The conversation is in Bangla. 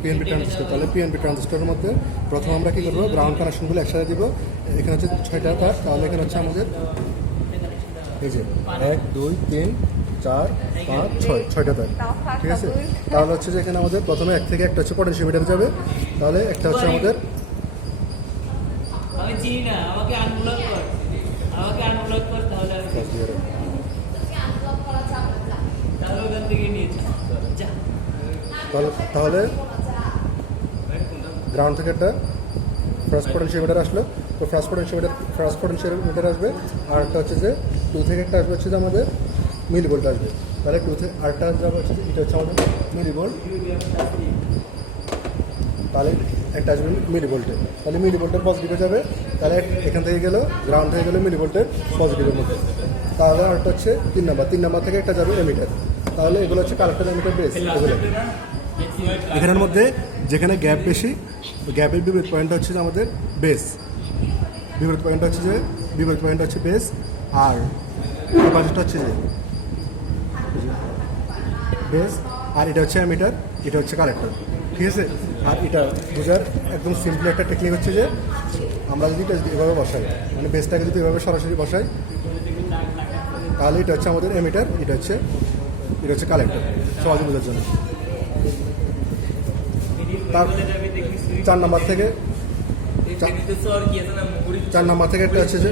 PNP transistor. তাহলে পিএনপি ট্রানজিস্টরের মধ্যে প্রথমে আমরা কী করবো, গ্রাউন্ড কানেকশনগুলো একসাথে দিব। এখানে হচ্ছে 6টা তার, তাহলে এখানে হচ্ছে আমাদের এই যে 1 2 3 4 5 6 6টা তার, ঠিক আছে। তাহলে হচ্ছে যে এখানে আমাদের প্রথমে 1 থেকে একটা হচ্ছে পটেনশিওমিটার যাবে, তাহলে একটা হচ্ছে আমাদের আমি চিনি না, আমাকে আনব্লক কর, আমাকে আনব্লক কর, তাহলে আমি তাহলে ওখান থেকে নিয়েছি। যা তাহলে গ্রাউন্ড থেকে একটা ফার্স্ট পটেনশিওমিটার আসলো, তো ফার্স্ট পটেনশিওমিটার আসবে। আর একটা হচ্ছে যে 2 থেকে একটা আসবে হচ্ছে যে আমাদের মিলিভোল্ট আসবে। তাহলে 2 থেকে আরেকটা যাবে হচ্ছে যে এটা হচ্ছে আমাদের মিলিভোল্ট, তাহলে একটা আসবে মিলিভোল্টে, তাহলে মিলিভোল্টের পজিটিভে যাবে। তাহলে এখান থেকে গেল গ্রাউন্ড থেকে গেলে মিলিভোল্টের পজিটিভের মধ্যে। তাহলে আরেকটা হচ্ছে 3 নাম্বার থেকে একটা যাবে এমিটার। তাহলে এগুলো হচ্ছে কালেক্টর, এমিটার, বেস। এগুলো এখানের মধ্যে যেখানে গ্যাপ বেশি, গ্যাপের বিপরীত পয়েন্ট হচ্ছে যে আমাদের বেস, বিপরীত পয়েন্ট হচ্ছে বেস। আর অপোজিটটা হচ্ছে যে বেস, আর এটা হচ্ছে অ্যামিটার, এটা হচ্ছে কালেক্টর, ঠিক আছে। আর এটা বোঝার একদম সিম্পল একটা টেকনিক হচ্ছে যে আমরা যদি এটা এভাবে বসাই, মানে বেসটাকে যদি এভাবে সরাসরি বসাই, তাহলে এটা হচ্ছে আমাদের অ্যামিটার, এটা হচ্ছে কালেক্টর, সহজে বোঝার জন্য। তার 4 নাম্বার থেকে একটা হচ্ছে যে